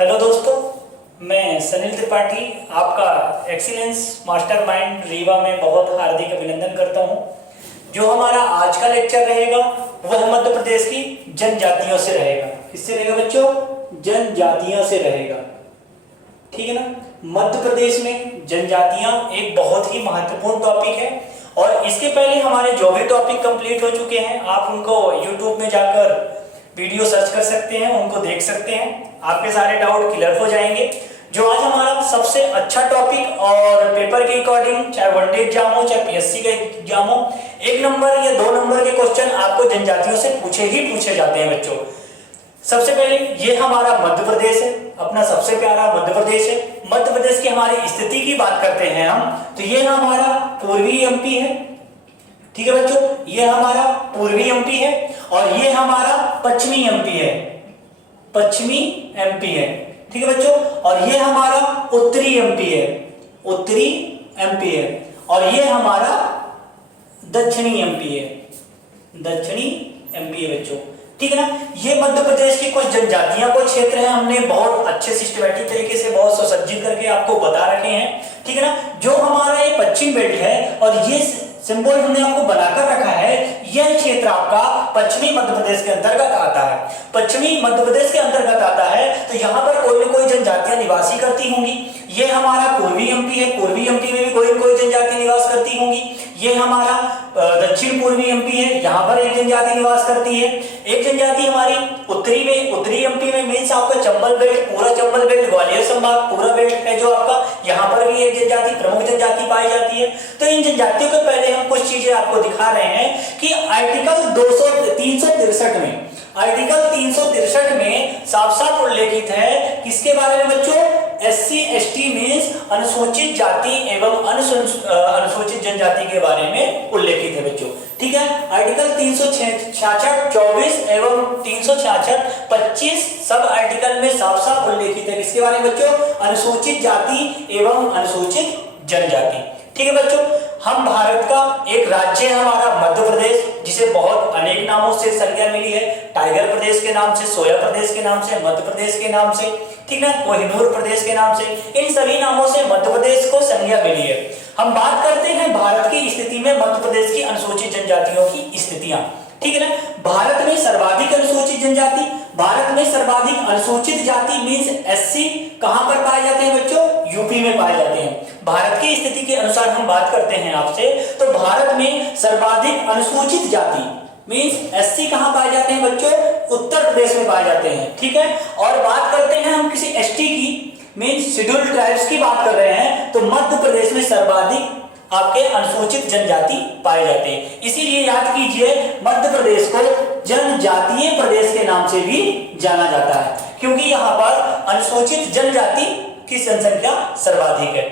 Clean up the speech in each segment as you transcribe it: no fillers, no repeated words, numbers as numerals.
Hello दोस्तों, मैं सनील त्रिपाठी आपका एक्सीलेंस मास्टरमाइंड रीवा में बहुत हार्दिक अभिनंदन करता हूं। जो हमारा आज का लेक्चर रहेगा वह मध्य प्रदेश की जनजातियों से रहेगा। किससे रहेगा बच्चों? जनजातियों से रहेगा। ठीक है ना। मध्य प्रदेश में जनजातियां एक बहुत ही महत्वपूर्ण टॉपिक है और इसके पहले हमारे जो भी टॉपिक कंप्लीट हो चुके हैं आप उनको यूट्यूब में जाकर वीडियो सर्च कर सकते हैं, उनको देख सकते हैं, आपके सारे डाउट क्लियर हो जाएंगे। जो आज हमारा सबसे अच्छा टॉपिक और पेपर के अकॉर्डिंग, चाहे वनडे एग्जाम हो चाहे पीएससी का एग्जाम हो, 1 नंबर या 2 नंबर के क्वेश्चन आपको जनजातियों से पूछे जाते हैं बच्चों। सबसे पहले ये हमारा मध्य प्रदेश है, अपना सबसे प्यारा मध्य प्रदेश है। मध्य प्रदेश की हमारी स्थिति की बात करते हैं हम, तो ये हमारा पूर्वी एमपी है। ठीक है बच्चों, ये हमारा पूर्वी एमपी है और ये हमारा पश्चिमी एमपी है। पश्चिमी एमपी है। ठीक है बच्चों, और ये हमारा उत्तरी एमपी है। उत्तरी एमपी है और ये हमारा दक्षिणी एमपी है। दक्षिणी एमपी है बच्चों। ठीक है ना। ये मध्य प्रदेश की कुछ जनजातियां, कुछ क्षेत्र हैं, हमने बहुत अच्छे सिस्टमैटिक तरीके से बहुत सुसज्जित करके आपको बता रखे हैं। ठीक है ना। जो हमारा ये पश्चिम बेल्ट है और ये सिंबल हमने आपको बनाकर रखा है, यह क्षेत्र आपका पश्चिमी मध्य प्रदेश के अंतर्गत आता है। पश्चिमी मध्य प्रदेश के अंतर्गत आता है तो यहाँ पर कोई न कोई जनजातियां निवासी करती होंगी। ये हमारा पूर्वी एमपी है, पूर्वी एमपी में भी कोई न कोई जनजाति निवास करती होंगी। ये हमारा दक्षिण पूर्वी एमपी है, यहाँ पर एक जनजाति निवास करती है। एक जनजाति हमारी उत्तरी में, उत्तरी एमपी में मीन्स आपका चंबल बेल्ट, पूरा चंबल बेल्ट, ग्वालियर संभाग पूरा बेल्ट है जो आपका, यहाँ पर भी एक जनजाति, प्रमुख जनजाति पाई जाती है। तो इन जनजातियों के पहले हम कुछ चीजें आपको दिखा रहे हैं कि आर्टिकल 363 में, आर्टिकल 363 में साफ साफ उल्लेखित है किसके बारे में बच्चों? SC ST मीन्स अनुसूचित जाति एवं अनुसूचित जनजाति के बारे में उल्लेखित है बच्चों। ठीक है। आर्टिकल 366 24 एवं 366 25 सब आर्टिकल में साफ साफ उल्लेखित है किसके बारे में बच्चों? अनुसूचित जाति एवं अनुसूचित जनजाति। ठीक है बच्चों, हम भारत का एक राज्य है हमारा मध्य प्रदेश, जिसे बहुत अनेक नामों से संज्ञा मिली है। टाइगर प्रदेश के नाम से, सोया प्रदेश के नाम से, मध्य प्रदेश के नाम से, ठीक ना, कोहिनूर प्रदेश के नाम से, इन सभी नामों से मध्य प्रदेश को संज्ञा मिली है। हम बात करते हैं भारत की स्थिति में मध्य प्रदेश की अनुसूचित जनजातियों की स्थितियां। ठीक है ना। भारत में सर्वाधिक अनुसूचित जनजाति, भारत में सर्वाधिक अनुसूचित जाति मींस SC कहां पर पाए जाते हैं बच्चों? यूपी में पाए जाते हैं। भारत की स्थिति के अनुसार हम बात करते हैं आपसे, तो भारत में सर्वाधिक अनुसूचित जाति मींस SC कहां पाए जाते हैं बच्चों? उत्तर प्रदेश में पाए जाते हैं। ठीक है। और बात करते हैं हम किसी ST की मींस शेड्यूल्ड ट्राइब्स की बात कर रहे हैं, तो मध्य प्रदेश में सर्वाधिक आपके अनुसूचित जनजाति पाए जाते हैं। इसीलिए याद कीजिए मध्य प्रदेश को जनजातीय प्रदेश के नाम से भी जाना जाता है, क्योंकि यहाँ पर अनुसूचित जनजाति की जनसंख्या सर्वाधिक है।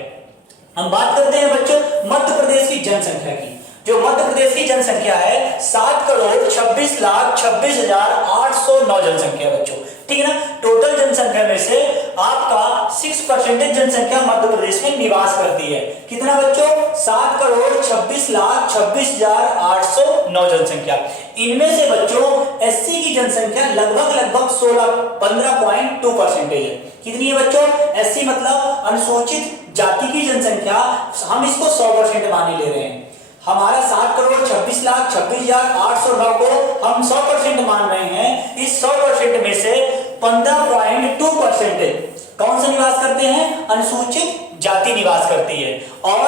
हम बात करते हैं बच्चों मध्य प्रदेश की जनसंख्या की। जो मध्य प्रदेश की जनसंख्या है 7,26,26,809 जनसंख्या बच्चों। ठीक है ना। टोटल जनसंख्या में से आपका 6% जनसंख्या मध्य प्रदेश में निवास करती है। कितना बच्चों? 7,26,26,809 जनसंख्या। इनमें से बच्चों SC की जनसंख्या लगभग 15.2% है। कितनी है बच्चों? SC मतलब अनुसूचित जाति की जनसंख्या, हम इसको 100% माने ले रहे हैं। हमारा 7,26,26,809 को हम 100% मान रहे हैं। इस 100% में से 15.2% कौन सा निवास करते हैं? अनुसूचित जाति निवास करती है और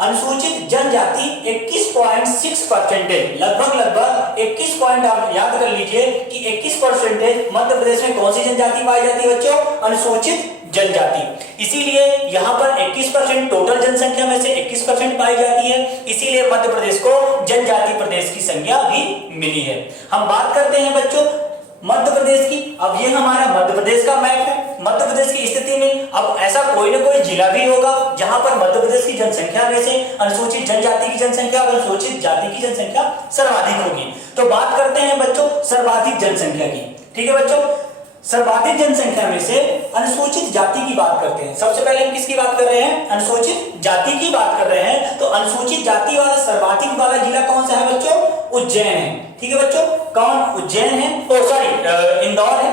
अनुसूचित जनजाति 21.6% है। लगभग 21 पॉइंट आप याद कर लीजिए कि 21% मध्य प्रदेश में कौन सी जनजाति पाई जाती है बच्चों? अनुसूचित जनजाति। इसीलिए यहाँ पर 21% टोटल जनसंख्या में से 21% पाई जाती है। इसीलिए मध्य प्रदेश को जनजाति प्रदेश की संज्ञा भी मिली है। हम बात करते हैं बच्चों मध्य प्रदेश की। अब ये हमारा मध्य प्रदेश का मैप है। मध्य प्रदेश की स्थिति में अब ऐसा कोई ना कोई जिला भी होगा जहां पर मध्य प्रदेश की जनसंख्या में से अनुसूचित जनजाति की जनसंख्या और अनुसूचित जाति की जनसंख्या सर्वाधिक होगी। तो बात करते हैं बच्चों सर्वाधिक जनसंख्या की। ठीक है बच्चों, सर्वाधिक जनसंख्या में से अनुसूचित जाति की बात करते हैं। सबसे पहले हम किसकी बात कर रहे हैं? अनुसूचित जाति की बात कर रहे हैं। तो अनुसूचित जाति वाला सर्वाधिक वाला जिला कौन सा है बच्चों? उज्जैन है। ठीक है बच्चों, कौन? उज्जैन है, ओ सॉरी इंदौर है।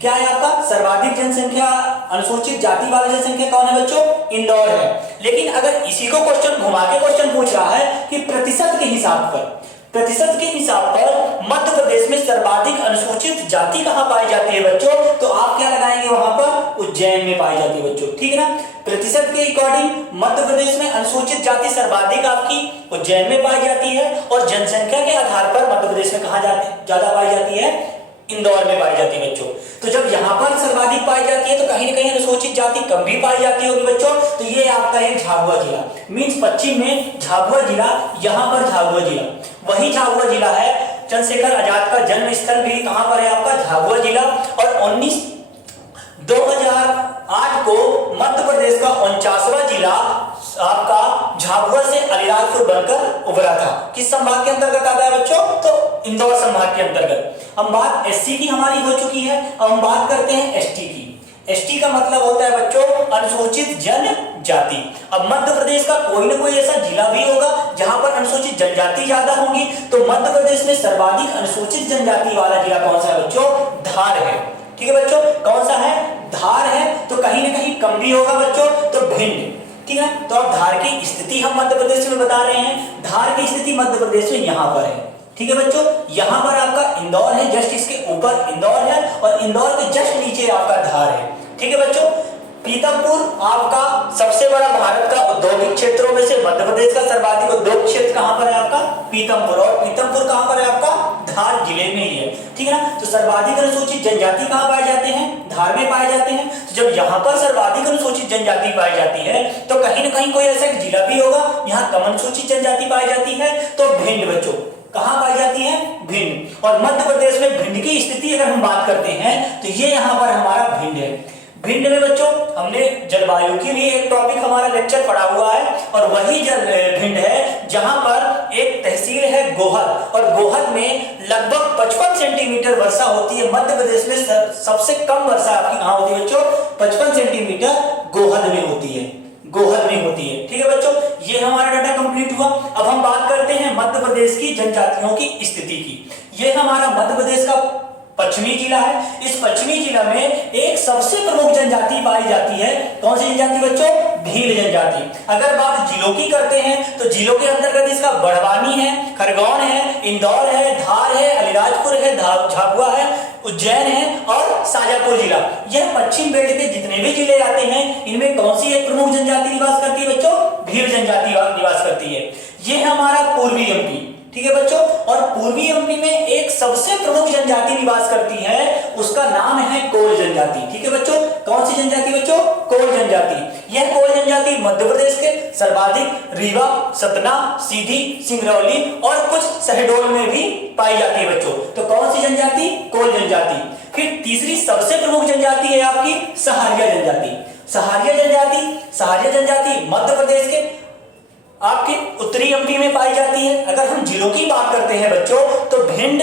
क्या है आपका सर्वाधिक जनसंख्या अनुसूचित जाति वाला जनसंख्या कौन है बच्चों? इंदौर है। लेकिन अगर इसी को क्वेश्चन घुमा के क्वेश्चन पूछ रहा है कि प्रतिशत के हिसाब पर मध्य प्रदेश में सर्वाधिक अनुसूचित जाति कहां पाई जाती है बच्चों, तो आप क्या लगाएंगे वहां पर? उज्जैन में पाई जाती है बच्चों, ठीक है ना। प्रतिशत के अकॉर्डिंग मध्य प्रदेश में अनुसूचित जाति सर्वाधिक आपकी उज्जैन में पाई जाती है, और जनसंख्या के आधार पर मध्य प्रदेश में कहां ज्यादा पाई जाती है? इंदौर में पाई जाती है बच्चों। तो जब यहाँ पर सर्वाधिक पाई जाती है तो कहीं ना कहीं अनुसूचित जाति कम भी पाई जाती होगी बच्चों। तो ये आपका है झाबुआ जिला, मींस पश्चिम में झाबुआ जिला, यहाँ पर झाबुआ जिला, वही झाबुआ जिला है। चंद्रशेखर आजाद का जन्म स्थल भी कहाँ पर है आपका? झाबुआ जिला। और 2008 को मध्य प्रदेश का 49वां जिला आपका झाबुआ से अलीराजपुर बनकर उभरा था। किस संभाग के अंतर्गत आता है बच्चों? तो इंदौर संभाग के अंतर्गत। हम बात एससी की हमारी हो चुकी है, अब हम बात करते हैं एसटी की। एसटी का मतलब होता है बच्चों अनुसूचित जनजाति। अब मध्य प्रदेश का कोई ना कोई ऐसा जिला भी होगा जहां पर अनुसूचित जनजाति ज्यादा होंगी। तो मध्य प्रदेश में सर्वाधिक अनुसूचित जनजाति वाला जिला कौन सा है बच्चों? धार है, ठीक है बच्चों। कौन सा है? धार है। तो कहीं ना कहीं कम भी होगा बच्चों, तो भिंड, ठीक है। तो अब धार की स्थिति हम मध्य प्रदेश में बता रहे हैं। धार की स्थिति मध्य प्रदेश में यहाँ पर है, ठीक है बच्चों। यहाँ पर आपका इंदौर है, जस्ट इसके ऊपर इंदौर है, और इंदौर के जस्ट नीचे आपका धार है, ठीक है बच्चों। पीतमपुर आपका सबसे बड़ा भारत का औद्योगिक क्षेत्रों में से मध्य प्रदेश का सर्वाधिक औद्योगिक क्षेत्र कहां पर है आपका? पीतमपुर। और पीतमपुर कहां पर है आपका? धार जिले में ही है, ठीक है ना। तो सर्वाधिक अनुसूचित जनजाति कहां पाए जाते हैं? धार में पाए जाते हैं। तो जब यहाँ पर सर्वाधिक अनुसूचित जनजाति पाई जाती है तो कहीं ना कहीं कोई ऐसा जिला भी होगा यहाँ कम अनुसूचित जनजाति पाई जाती है, तो भिंड बच्चों कहां पाई जाती है? भिंड। और मध्य प्रदेश में भिंड की स्थिति अगर हम बात करते हैं तो ये यहाँ पर हमारा भिंड है। भिंड में बच्चों हमने जलवायु के लिए एक टॉपिक हमारा लेक्चर पढ़ा हुआ है, और वही भिंड है जहां पर एक तहसील है गोहद, और गोहद में लगभग 55 सेंटीमीटर वर्षा होती है। मध्य प्रदेश में सबसे कम वर्षा आपकी कहां होती है बच्चों? 55 सेंटीमीटर गोहद में होती है, गोहद में होती है, ठीक है बच्चों। ये हमारा डाटा कंप्लीट हुआ। अब हम बात करते हैं मध्य प्रदेश की जनजातियों की स्थिति की। ये हमारा मध्य प्रदेश का पश्चिमी जिला है। इस पश्चिमी जिला में एक सबसे प्रमुख जनजाति पाई जाती है। कौन सी जनजाति बच्चों? भील जनजाति। अगर बात जिलों की करते हैं तो जिलों के अंतर्गत इसका बड़वानी है, खरगोन है, इंदौर है, धार है, अलीराजपुर है, झाबुआ है, उज्जैन है और शाजापुर जिला। यह पश्चिम बेल्ट के जितने भी जिले आते हैं इनमें कौन सी एक प्रमुख जनजाति निवास करती है बच्चों? भील जनजाति निवास करती है। यह हमारा पूर्वी एमपी, ठीक है बच्चों। और पूर्वी एमपी में एक सबसे प्रमुख जनजाति निवास करती है, उसका नाम है कोल जनजाति, ठीक है बच्चों। कौन सी जनजाति बच्चों? कोल जनजाति। यह कोल जनजाति मध्य प्रदेश के सर्वाधिक रीवा, सतना, सीधी, सिंगरौली और कुछ शहडोल में भी पाई जाती है बच्चों। तो कौन सी जनजाति? कोल जनजाति। फिर तीसरी सबसे प्रमुख जनजाति है आपकी सहारिया जनजाति। सहारिया जनजाति मध्य प्रदेश के आपके उत्तरी एमपी में पाई जाती है। अगर हम जिलों की बात करते हैं बच्चों तो भिंड,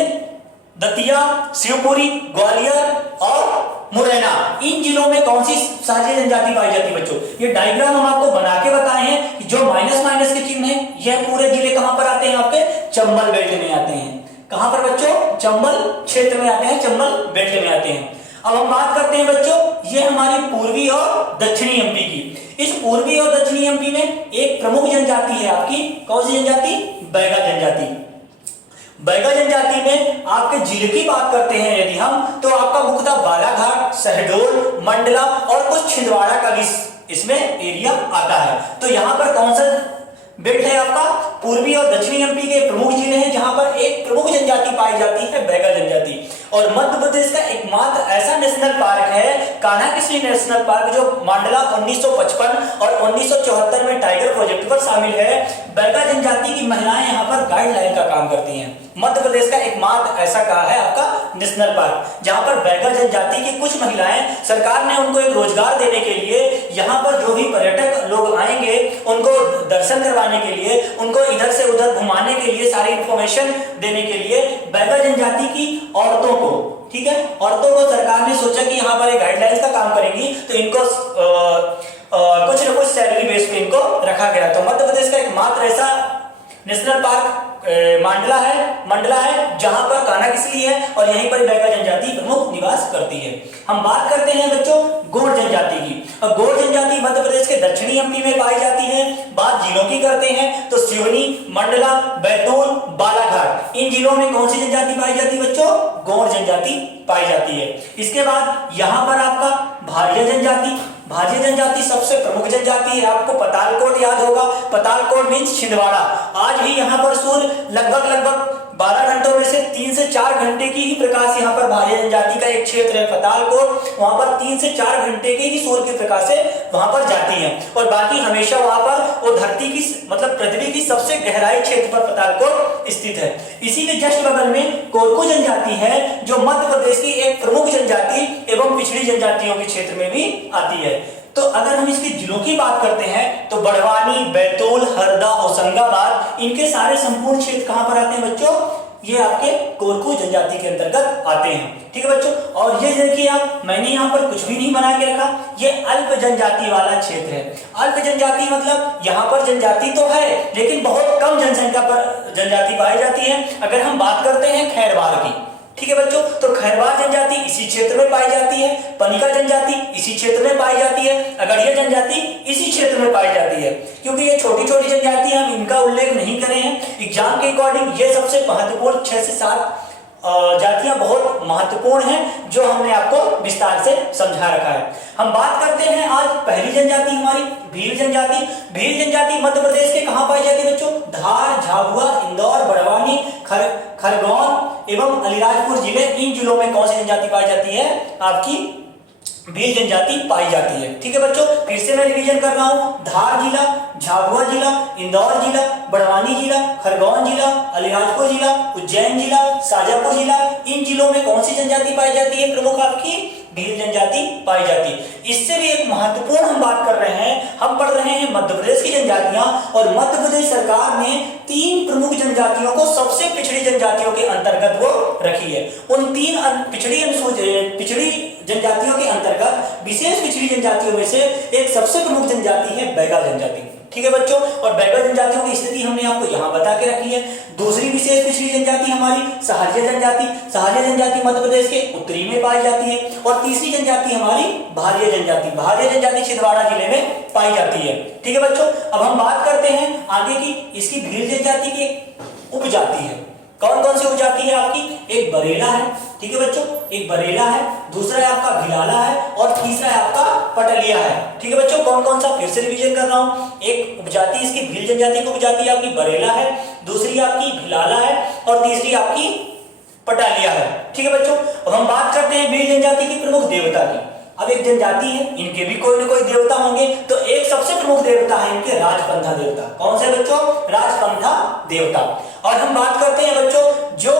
दतिया, शिवपुरी, ग्वालियर और मुरैना, इन जिलों में कौन सी सहारिया जनजाति पाई जाती है बच्चों? ये डायग्राम हम आपको बना के बताए हैं कि जो माइनस माइनस के चिन्ह है यह पूरे जिले कहां पर आते हैं? आपके चंबल बेल्ट में आते हैं। कहां पर बच्चों? चंबल क्षेत्र में आते हैं, चंबल बेल्ट में आते हैं। अब हम बात करते हैं बच्चों ये हमारी पूर्वी और दक्षिणी एमपी की। इस पूर्वी और दक्षिणी एमपी में एक प्रमुख जनजाति है आपकी, कौन सी जनजाति? बैगा जनजाति। बैगा जनजाति में आपके जिले की बात करते हैं यदि हम, तो आपका मुख्यतः बालाघाट, शहडोल, मंडला और कुछ छिंदवाड़ा का भी इसमें एरिया आता है। तो यहाँ पर कौन सा बेल्ट है आपका? पूर्वी और दक्षिणी एमपी के प्रमुख जिले हैं जहां पर एक प्रमुख जनजाति पाई जाती है, बैगा जनजाति। और मध्य प्रदेश का एकमात्र ऐसा नेशनल पार्क है कान्हा किसली नेशनल पार्क, जो मंडला 1955 और 1974 में टाइगर प्रोजेक्ट पर शामिल है। बैगा जनजाति की महिलाएं यहाँ पर गाइडलाइन का काम करती हैं। मध्य प्रदेश का एकमात्र ऐसा कहा है आपका नेशनल पार्क जहां पर बैगा जनजाति की कुछ महिलाएं, सरकार ने उनको एक रोजगार देने के लिए यहाँ पर जो भी पर्यटक लोग आएंगे उनको दर्शन करवाने के लिए, उनको इधर से उधर घुमाने के लिए, सारी इंफॉर्मेशन देने के लिए बैगा जनजाति की औरतों को, ठीक है, औरतों को सरकार ने सोचा कि यहाँ पर एक गाइडलाइंस का काम करेंगी तो इनको कुछ न कुछ सैलरी बेस पे इनको रखा गया। तो मध्य प्रदेश का एकमात्र ऐसा नेशनल पार्क मंडला है जहां पर कान्हा किसली है और यहीं पर बैगा जनजाति प्रमुख निवास करती है। हम बात करते हैं बच्चों गौड़ जनजाति की। अब गौड़ जनजाति मध्य प्रदेश के दक्षिणी एमपी में पाई जाती है। बात जिलों की करते हैं तो सिवनी, मंडला, बैतूल, बालाघाट, इन जिलों में कौन सी जनजाति पाई जाती है बच्चों? गौड़ जनजाति पाई जाती है। इसके बाद यहाँ पर आपका भारिया जनजाति, भारिया जनजाति सबसे प्रमुख जनजाति है। आपको पतालकोट याद होगा, पतालकोट मींस छिंदवाड़ा। आज भी यहाँ पर सूर्य लगभग 12 घंटों में से 3 से 4 घंटे की ही प्रकाश यहाँ पर भारिया जनजाति का एक क्षेत्र है पतालकोट, वहां पर 3 से 4 घंटे के ही सूर्य की प्रकाश से वहां पर जाती है और बाकी हमेशा वहां पर वो धरती की मतलब पृथ्वी की सबसे गहराई क्षेत्र पर पतालकोट स्थित है। इसी के जस्ट बगल में कोरकू जनजाति है जो मध्य प्रदेश की एक प्रमुख जनजाति एवं पिछड़ी जनजातियों के क्षेत्र में भी आती है। तो अगर हम इसके जिलों की बात करते हैं तो बढ़वानी, बैतूल, हरदा, होशंगाबाद, इनके सारे संपूर्ण क्षेत्र कहां पर आते हैं बच्चों? ये आपके कोरकू जनजाति के अंतर्गत आते हैं। ठीक है बच्चों, और ये देखिए आप, मैंने यहाँ पर कुछ भी नहीं बना के रखा, ये अल्प जनजाति वाला क्षेत्र है। अल्प जनजाति मतलब यहाँ पर जनजाति तो है लेकिन बहुत कम जनसंख्या पर जनजाति पाई जाती है। अगर हम बात करते हैं खैरवाल की, ठीक है बच्चों, तो खैरवाल जनजाति इसी क्षेत्र में पाई जाती है, पनिका जनजाति इसी क्षेत्र में पाई जाती है, अगड़िया जनजाति इसी क्षेत्र में पाई जाती है। क्योंकि ये छोटी छोटी जनजाति हम इनका उल्लेख नहीं करे हैं, एग्जाम के अकॉर्डिंग ये सबसे महत्वपूर्ण 6 से 7 जातियां बहुत महत्वपूर्ण हैं जो हमने आपको विस्तार से समझा रखा है। हम बात करते हैं आज पहली जनजाति हमारी भील जनजाति। भील जनजाति मध्य प्रदेश के कहां पाई जाती है बच्चों? धार, झाबुआ, इंदौर, बड़वानी, खरगोन एवं अलीराजपुर जिले, इन जिलों में कौन सी जनजाति पाई जाती है? आपकी भील जनजाति पाई जाती है। ठीक है बच्चों, फिर से मैं रिवीजन कर रहा हूं। धार जिला, झाबुआ जिला, इंदौर जिला, बड़वानी जिला, खरगोन जिला, अलीराजपुर जिला, उज्जैन जिला, शाजापुर जिला, इन जिलों में कौन सी जनजाति पाई जाती है? प्रमुख आपकी भील जनजाति पाई जाती है। इससे भी एक महत्वपूर्ण हम बात कर रहे हैं, हम पढ़ रहे हैं मध्य प्रदेश की जनजातियां, और मध्य प्रदेश सरकार ने 3 प्रमुख जनजातियों को सबसे पिछड़ी जनजातियों के अंतर्गत वो रखी है। उन 3 पिछड़ी जनजातियों के अंतर्गत विशेष पिछड़ी जनजातियों में से एक सबसे प्रमुख जनजाति है बैगा जनजाति। ठीक है बच्चों, और बैगा जनजातियों की स्थिति हमने आपको यहाँ बता के रखी है। दूसरी विशेष पिछड़ी जनजाति हमारी सहारिया जनजाति। सहारिया जनजाति मध्य प्रदेश के उत्तरी में पाई जाती है। और तीसरी जनजाति हमारी भारिया जनजाति। भारिया जनजाति छिंदवाड़ा जिले में पाई जाती है। ठीक है बच्चों, अब हम बात करते हैं आगे की। इसकी भील जनजाति की एक उपजाति है। कौन कौन सी उपजाति है आपकी? एक बरेला है, ठीक है बच्चों, एक बरेला है, दूसरा है आपका भिलाला है और तीसरा है आपका पटलिया है। ठीक है बच्चों, कौन कौन सा? फिर से रिवीजन कर रहा हूं। एक उपजाति इसकी भील जनजाति की उपजाति आपकी बरेला है, दूसरी आपकी भिलाला है और तीसरी आपकी पटालिया है। ठीक है बच्चों, अब हम बात करते हैं भील जनजाति की प्रमुख देवता की। अब एक जनजाति है, इनके भी कोई ना कोई देवता होंगे, तो एक सबसे प्रमुख देवता है इनके राजपंथा देवता। कौन से बच्चों? राजपंथा देवता। और हम बात करते हैं बच्चों, जो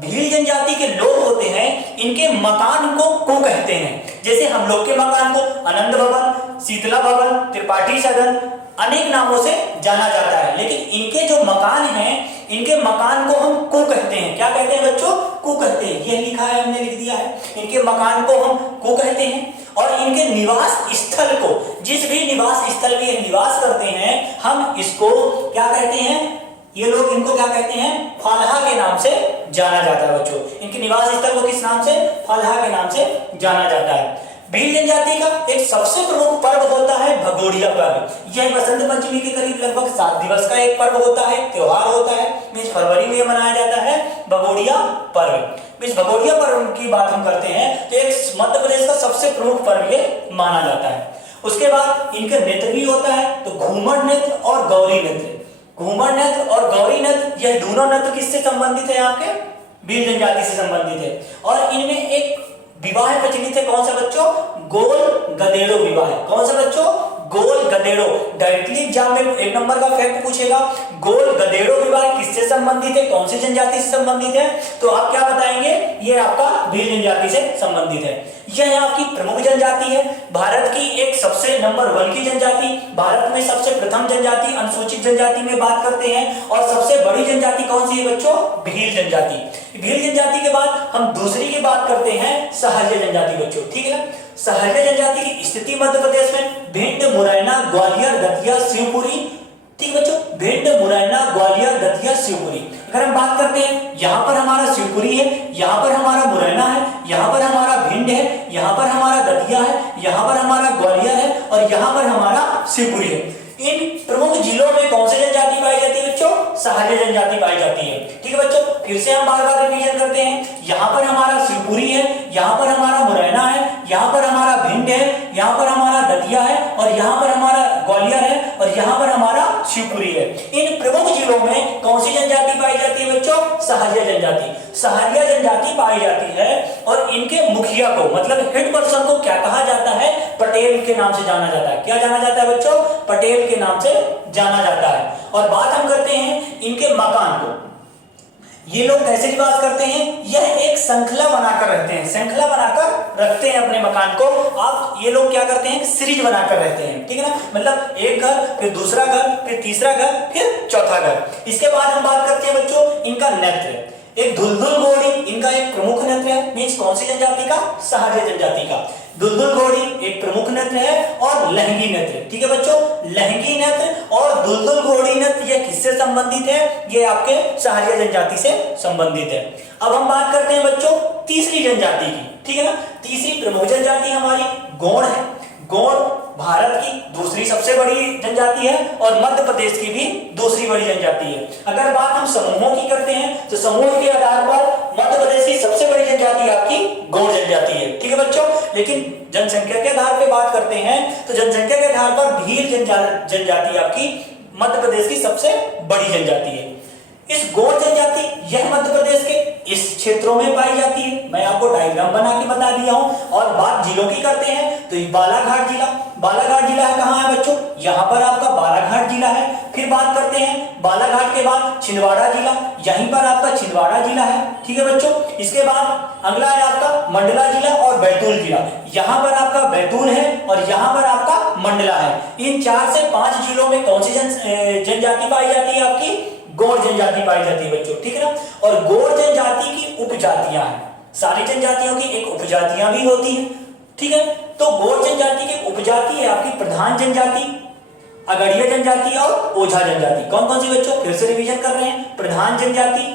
भील जनजाति के लोग होते हैं इनके मकान को कहते हैं। जैसे हम लोग के मकान को आनंद भवन, शीतला भवन, त्रिपाठी सदन, अनेक नामों से जाना जाता है, लेकिन इनके जो मकान हैं, इनके मकान को हम कु कहते हैं। क्या कहते हैं बच्चों? कु कहते हैं। यह लिखा है, हमने लिख दिया है। इनके मकान को हम कु कहते हैं। और इनके निवास स्थल को, जिस भी निवास स्थल में ये निवास करते हैं, हम इसको क्या कहते हैं? ये लोग इनको क्या कहते हैं? फालहा के नाम से जाना जाता है बच्चों। इनके निवास स्थल को किस नाम से? फालहा के नाम से जाना जाता है। भील जनजाति का एक सबसे प्रमुख पर्व होता है भगोड़िया पर्व। यह बसंत पंचमी के करीब लगभग 7 दिवस का एक पर्व होता है, त्योहार होता है। मीन्स फरवरी में मनाया जाता है भगोड़िया पर्व। इस भगोड़िया पर्व की बात हम करते हैं तो एक मध्य प्रदेश का सबसे प्रमुख पर्व ये माना जाता है। उसके बाद इनके नृत्य भी होता है, तो घूमर नृत्य और गौरी नृत्य। घूमर नृत्य और गौरी नृत्य, यह दोनों नृत्य किससे संबंधित है? आपके भील जनजाति से संबंधित है। और इनमें एक विवाह प्रचलित है। कौन सा बच्चों? गोल गदेड़ो विवाह। कौन सा बच्चों? गोल गदेड़ो। डायरेक्टली एग्जाम में 1 नंबर का फैक्ट पूछेगा, गोल गदेड़ो विवाह किससे संबंधित है, कौन सी जनजाति से संबंधित है? तो आप क्या बताएंगे? ये आपका भील जनजाति से संबंधित है। यह आपकी प्रमुख जनजाति है, भारत की एक सबसे नंबर 1 की जनजाति, भारत में सबसे प्रथम जनजाति, अनुसूचित जनजाति में बात करते हैं। और सबसे बड़ी जनजाति कौन सी है बच्चों? भील जनजाति। भील जनजाति के बाद हम दूसरी की बात करते हैं, सहारिया जनजाति बच्चों। ठीक है ना, सहारिया जनजाति की स्थिति मध्य प्रदेश में भिंड, मुरैना, ग्वालियर, दतिया, शिवपुरी। ठीक बच्चों, भिंड, मुरैना, ग्वालियर, दतिया, शिवपुरी। अगर हम बात करते हैं, यहाँ पर हमारा शिवपुरी है, यहाँ पर हमारा मुरैना है, यहाँ पर हमारा भिंड है, यहाँ पर हमारा दतिया है, यहाँ पर हमारा ग्वालियर है और यहाँ पर हमारा शिवपुरी है। इन प्रमुख जिलों में कौन सी जनजाति पाई जाती है बच्चों? सहार्य जनजाति पाई जाती है। ठीक है बच्चों, फिर से हम बार बार रिवीजन करते हैं। यहाँ पर हमारा शिवपुरी है, यहाँ पर हमारा मुरैना है, यहाँ पर हमारा भिंड है, यहाँ पर हमारा दतिया है और यहाँ पर हमारा ग्वालियर है और यहाँ पर हमारा शिवपुरी है। इन प्रमुख जिलों में कौन सी जनजाति पाई जाती है बच्चों? सहार्य जनजाति। सहार्य जनजाति पाई जाती है और इनके मुखिया को, मतलब हेड पर्सन को क्या कहा जाता है? पटेल के नाम से जाना जाता है। क्या जाना जाता है बच्चों? पटेल के नाम से जाना जाता है। और बात हम करते हैं इनके मकान को। ये लोग कैसे निवास करते हैं? यह एक श्रृंखला बनाकर रहते हैं, श्रृंखला बनाकर रखते हैं अपने मकान को। आप ये लोग क्या करते हैं? सीरीज बनाकर रहते हैं, ठीक है ना? मतलब एक घर, फिर दूसरा घर, फिर तीसरा घर, फिर चौथा घर। इसके बाद हम बात करते हैं बच्चों इनका नृत्य। एक धुलधुल घोड़ी इनका एक प्रमुख नृत्य है। मींस कौन सी जनजाति का? सहार्य जनजाति का। धुलधुल घोड़ी एक प्रमुख नृत्य है और लहंगी नृत्य। ठीक है बच्चों, लहंगी नृत्य और धुलधुल घोड़ी नृत्य ये किससे संबंधित है? ये आपके सहार्य जनजाति से संबंधित है। अब हम बात करते हैं बच्चों तीसरी जनजाति की। ठीक है ना? तीसरी प्रमुख जनजाति हमारी गोंड है। गोंड भारत की दूसरी सबसे बड़ी जनजाति है और मध्य प्रदेश की भी दूसरी बड़ी जनजाति है। अगर बात हम समूहों की करते हैं तो समूह के आधार पर मध्य प्रदेश की सबसे बड़ी जनजाति आपकी गोंड जनजाति है। ठीक है बच्चों, लेकिन जनसंख्या के आधार पर बात करते हैं तो जनसंख्या के आधार पर भील जनजाति आपकी मध्य प्रदेश की सबसे बड़ी जनजाति है। इस गोंड जनजाति यह मध्य प्रदेश के इस क्षेत्रों में पाई जाती है। मैं आपको डायग्राम बना के बता दिया हूं। और बात जिलों की करते हैं तो बालाघाट जिला, बालाघाट जिला कहाँ है बच्चों? यहाँ पर आपका बालाघाट जिला है। फिर बात करते हैं बालाघाट के बाद छिंदवाड़ा जिला, यहीं पर आपका छिंदवाड़ा जिला है। ठीक है बच्चों, इसके बाद अगला है आपका मंडला जिला और बैतूल जिला। यहाँ पर आपका बैतूल है और यहाँ पर आपका मंडला है। इन 4 से 5 जिलों में कौन सी जनजाति पाई जाती है? आपकी गोंड जनजाति पाई जाती है बच्चों। ठीक है ना? और गोंड जनजाति की उपजातियां हैं। सारी जनजातियों की एक उपजातियां भी होती हैं। ठीक है, तो गोंड जनजाति की उपजाति है आपकी प्रधान जनजाति, अगड़िया जनजाति और ओझा जनजाति। कौन कौन सी बच्चों? फिर से रिवीजन कर रहे हैं। प्रधान जनजाति,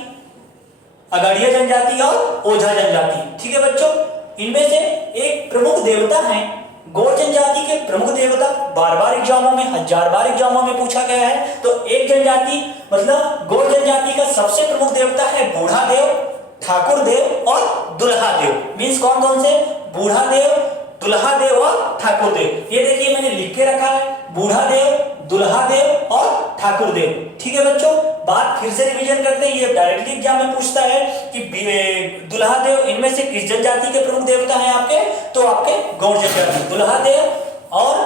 अगड़िया जनजाति और ओझा जनजाति। ठीक है बच्चों, इनमें से एक प्रमुख देवता है गोंड जनजाति के प्रमुख देवता। बार बार एग्जामों में, 1000 बार एग्जामों में पूछा गया है। तो एक जनजाति मतलब गोंड जनजाति का सबसे प्रमुख देवता है बूढ़ा देव, ठाकुर देव और दुल्हा देव। मींस कौन कौन से? बूढ़ा देव, दुल्हा देव और ठाकुर देव। ये देखिए मैंने लिख के रखा है, बूढ़ा देव, दुल्हा देव और ठाकुर देव। ठीक है बच्चों, बात फिर से रिवीजन करते हैं। ये डायरेक्टली एग्जाम में पूछता है कि दुल्हा देव इनमें से किस जनजाति के प्रमुख देवता हैं आपके? तो आपके गोंड जनजाति, दुल्हा देव और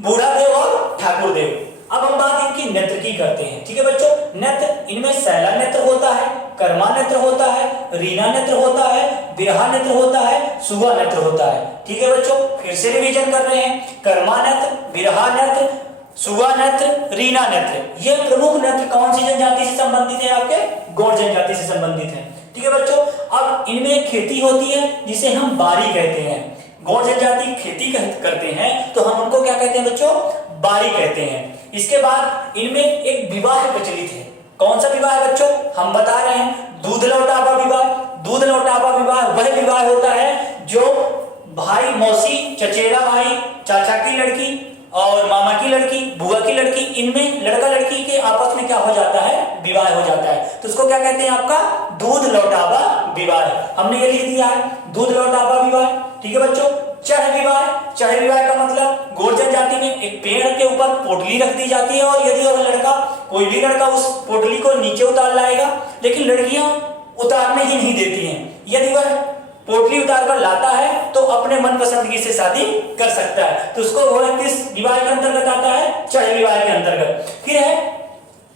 बूढ़ा देव और ठाकुर देव। अब हम बात इनकी नृत्य की करते हैं। ठीक है बच्चों, नृत्य इनमें सैला नृत्य होता है, कर्मा नृत्य होता है, रीना नृत्य होता है, बिरहा नृत्य होता है, सुगा नृत्य होता है। ठीक है बच्चों, फिर से रिवीजन कर रहे हैं। कर्मा नृत्य, बिरहा नृत्य, सुगा नृत्य, रीना नृत्य, ये प्रमुख नृत्य कौन सी जनजाति से संबंधित है? आपके गोंड जनजाति से संबंधित है। ठीक है बच्चों, अब इनमें खेती होती है जिसे हम बारी कहते हैं। गोंड जनजाति खेती करते हैं तो हम उनको क्या कहते हैं बच्चों? बारी कहते हैं। इसके बाद इनमें एक विवाह प्रचलित है। कौन सा विवाह है बच्चों? हम बता रहे हैं, दूध लौटावा विवाह। दूध लौटावा विवाह वह विवाह होता है जो भाई, मौसी, चचेरा भाई, चाचा की लड़की और मामा की लड़की, बुआ की लड़की, इनमें लड़का लड़की के आपस में क्या हो जाता है? विवाह हो जाता है। तो उसको क्या कहते हैं? आपका दूध लौटावा विवाह। हमने ये लिख दिया है, दूध लौटावा विवाह। ठीक है बच्चों, चढ़ विवाह। चढ़ विवाह का मतलब गोंड जनजाति में एक पेड़ के ऊपर पोटली रख दी जाती है और यदि वह लड़का, कोई भी लड़का उस पोटली को नीचे उतार लाएगा, लेकिन लड़कियां उतारने ही नहीं देती हैं। यदि वह पोटली उतार कर लाता है तो अपने मनपसंदगी से शादी कर सकता है। तो उसको वह किस विवाह के अंतर्गत आता है? चढ़ विवाह के अंतर्गत। फिर है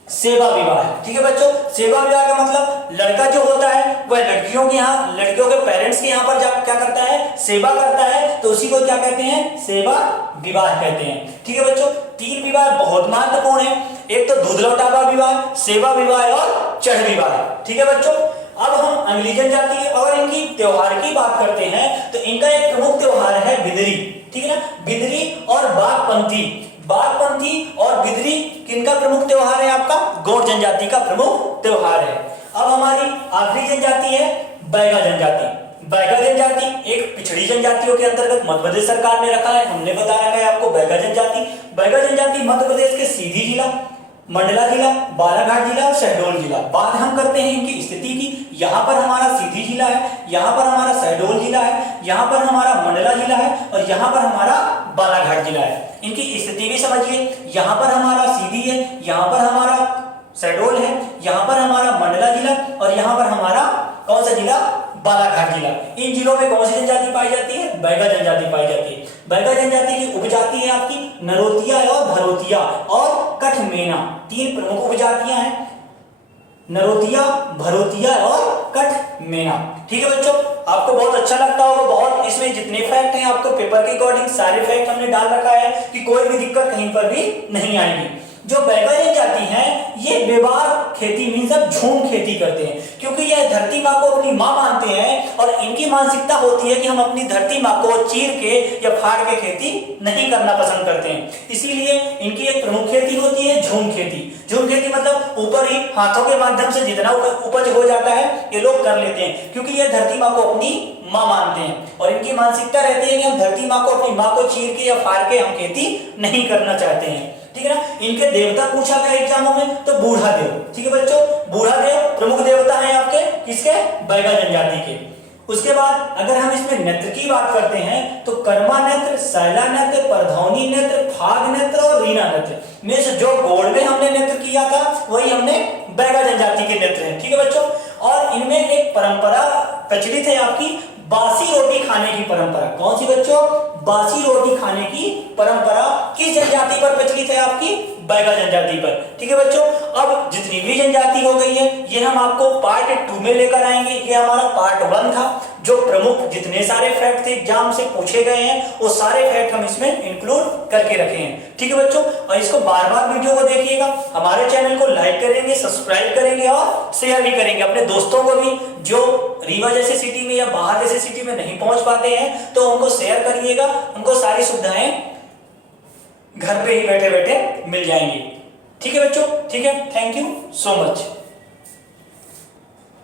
सेवा विवाह। ठीक है बच्चों, सेवा विवाह का मतलब लड़का जो होता है वह लड़कियों के यहाँ, लड़कियों के पेरेंट्स के यहाँ पर जब क्या करता है? सेवा करता है, तो उसी को क्या कहते हैं? सेवा विवाह कहते हैं। ठीक है बच्चों, 3 विवाह बहुत महत्वपूर्ण है। एक तो दूध लौटावा विवाह, सेवा विवाह और चढ़ विवाह। ठीक है बच्चों, अब हम अगली जनजाति और इनकी त्योहार की बात करते हैं तो इनका एक प्रमुख त्योहार है बिदरी। ठीक है ना? बिदरी और बाघपंथी। बाघपंथी और बिदरी किनका प्रमुख त्योहार है? आपका गौड़ जनजाति का प्रमुख त्योहार है। अब हमारी आखिरी जनजाति है बैगा जनजाति। बैगा जनजाति एक पिछड़ी जनजातियों के अंतर्गत मध्य प्रदेश सरकार ने रखा है। हमने बता रखा है आपको बैगा जनजाति। बैगा जनजाति मध्य प्रदेश के सीधी जिला, मंडला जिला, बालाघाट जिला और शहडोल जिला। बात हम करते हैं इनकी स्थिति की। यहाँ पर हमारा सीधी जिला है, यहाँ पर हमारा शहडोल जिला है, यहाँ पर हमारा मंडला जिला है और यहाँ पर हमारा बालाघाट जिला है। इनकी स्थिति भी समझिए, यहाँ पर हमारा सीधी है, यहाँ पर हमारा शहडोल है, यहाँ पर हमारा मंडला जिला और यहाँ पर हमारा कौन सा जिला? बालाघाट जिला। इन जिलों में कौन सी जनजाति पाई जाती है? बैगा जनजाति पाई जाती है। बैगा जनजाति की उपजाति है आपकी नरोतिया और भरोतिया और कठमेना। तीन प्रमुख उपजातियां हैं, नरोतिया, भरोतिया और कठमेना। ठीक है बच्चों, आपको बहुत अच्छा लगता होगा। बहुत इसमें जितने फैक्ट हैं आपको पेपर के अकॉर्डिंग सारे फैक्ट हमने डाल रखा है कि कोई भी दिक्कत कहीं पर भी नहीं आएगी। जो बैगा जनजाति है ये बेबार खेती मीन्स अब झूम खेती करते हैं, क्योंकि यह धरती माँ को अपनी माँ मानते हैं और इनकी मानसिकता होती है कि हम अपनी धरती माँ को चीर के या फाड़ के खेती नहीं करना पसंद करते हैं। इसीलिए इनकी एक प्रमुख खेती होती है झूम खेती। झूम खेती मतलब ऊपर ही हाथों के माध्यम से जितना उपज हो जाता है ये लोग कर लेते हैं, क्योंकि यह धरती माँ को अपनी माँ मानते हैं और इनकी मानसिकता रहती है कि हम धरती माँ को अपनी माँ को चीर के या फाड़ के हम खेती नहीं करना चाहते हैं। ठीक है ना। इनके देवता पूछा गया एग्जामों में तो बूढ़ा देव। ठीक है बच्चों, बूढ़ा देव प्रमुख देवता है आपके किसके? बैगा जनजाति के। उसके बाद अगर हम इसमें नेत्र की बात करते हैं तो कर्मा नेत्र, शैला नेत्र, परधौनी नेत्र, फाग नेत्र और रीना नेत्र में से जो गोड़ में हमने नेत्र किया था वही हमने बैगा जनजाति के नेत्र हैं। ठीक है बच्चों, और इनमें एक परंपरा प्रचलित है आपकी बासी रोटी खाने की परंपरा। कौन सी बच्चों? बासी रोटी खाने की परंपरा किस जनजाति पर प्रचलित है? आपकी बैगा जनजाति पर। ठीक है बच्चों, अब जितनी भी जनजाति हो गई है ये हम आपको पार्ट 2 में लेकर आएंगे। ये हमारा पार्ट 1 था। जो प्रमुख जितने सारे फैक्ट थे एग्जाम से पूछे गए हैं वो सारे फैक्ट हम इसमें इंक्लूड करके रखे हैं। ठीक है बच्चों, और इसको बार बार वीडियो को देखिएगा, हमारे चैनल को लाइक करेंगे, सब्सक्राइब करेंगे और शेयर भी करेंगे अपने दोस्तों को भी जो रीवा जैसे सिटी में या बाहर जैसे सिटी में नहीं पहुंच पाते हैं तो उनको शेयर करिएगा। उनको सारी सुविधाएं घर पे ही बैठे बैठे मिल जाएंगी। ठीक है बच्चों, ठीक है, थैंक यू सो मच।